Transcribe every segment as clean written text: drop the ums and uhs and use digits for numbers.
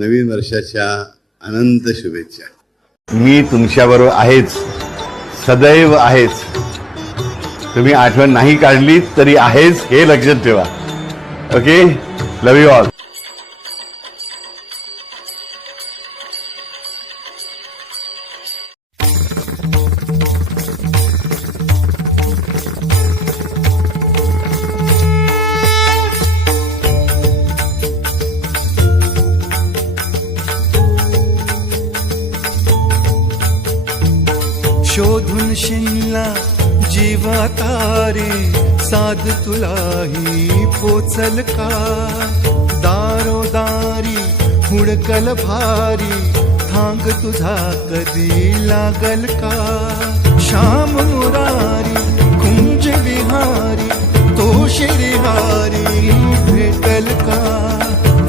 नवीन वर्षाच्या अनंत शुभेच्छा. मी तुमच्याबरोबर आहेच, सदैव आहेच. तुम्ही आठवण नाही काढली तरी आहेच हे लक्षात ठेवा. Okay, love you all. शोधून शिनला जीवा तारे, साध तुलाही पोचल का? दारोदारी हुडकल भारी, थांग तुझा कधी लागल का? श्याम मुरारी कुंज विहारी, तो शिरिहारी भेटल का?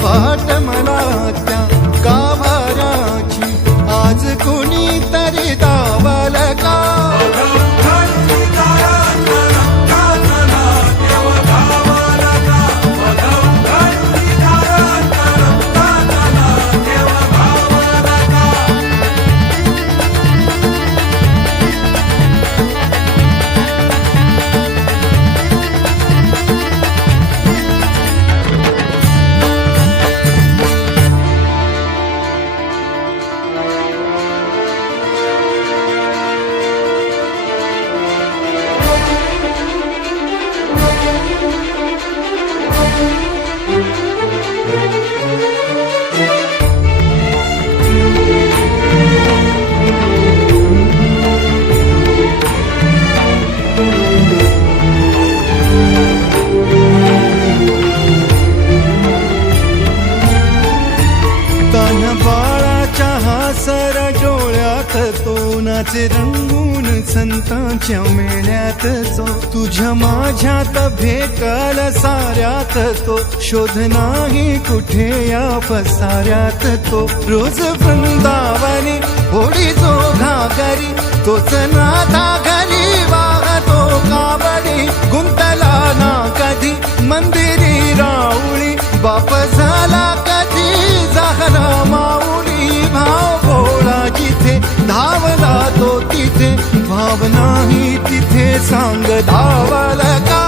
वाट मला त्या गाभाऱ्याची, आज कोणी तरी दावल का? तोनाचे रंगून संतांच्या मेळ्यात जो, तुझ्या माझ्यात भेटल साऱ्यात तो. शोध नाही कुठे या पसाऱ्यात तो. रोज वृंदावनी होडी जो घागरी, तोच नाथा घरी वाहतो काबडी. गुंतला ना कधी मंदिरी राऊळी, बाप झाला कधी झाला माऊली. भाव भोळा जिथे धावला तो तिथे, भाव नाही तिथे सांग धावल का?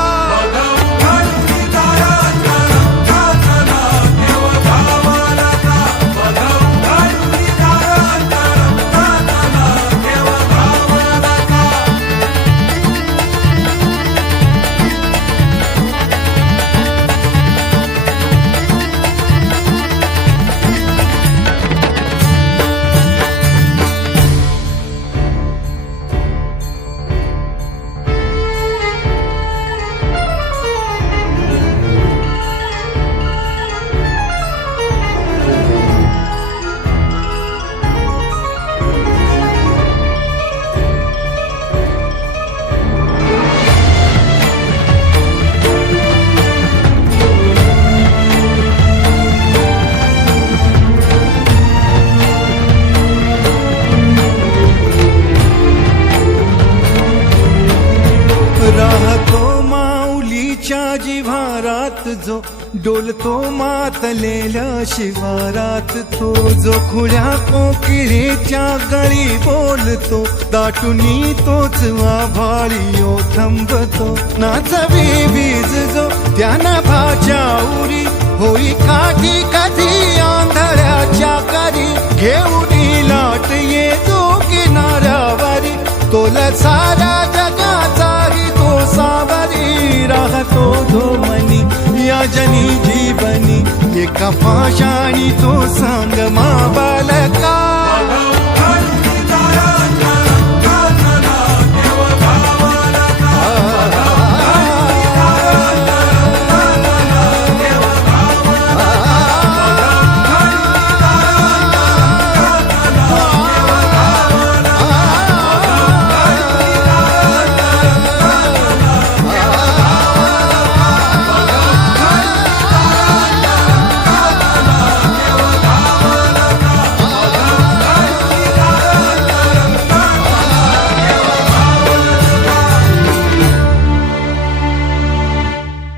राहतो माऊलीच्या जिव्हारात जो, डोलतो मातलेल्या शिवारात तो. जो खुल्या कोकिळेच्या गळी बोलतो, दाटुनी तोच आभाळी थांबतो. नाचवी वीज जो त्यानं भाच्या उरी, होई काठी कधी आंधळ्याच्या करी. घेऊनी लाट ये जो किनाऱ्यावरी, तोल सारा जगाचाही तो सावरी. राहतो धोमनी या जनी जीवनी, एका पाशाणी तो सांग मा बालका.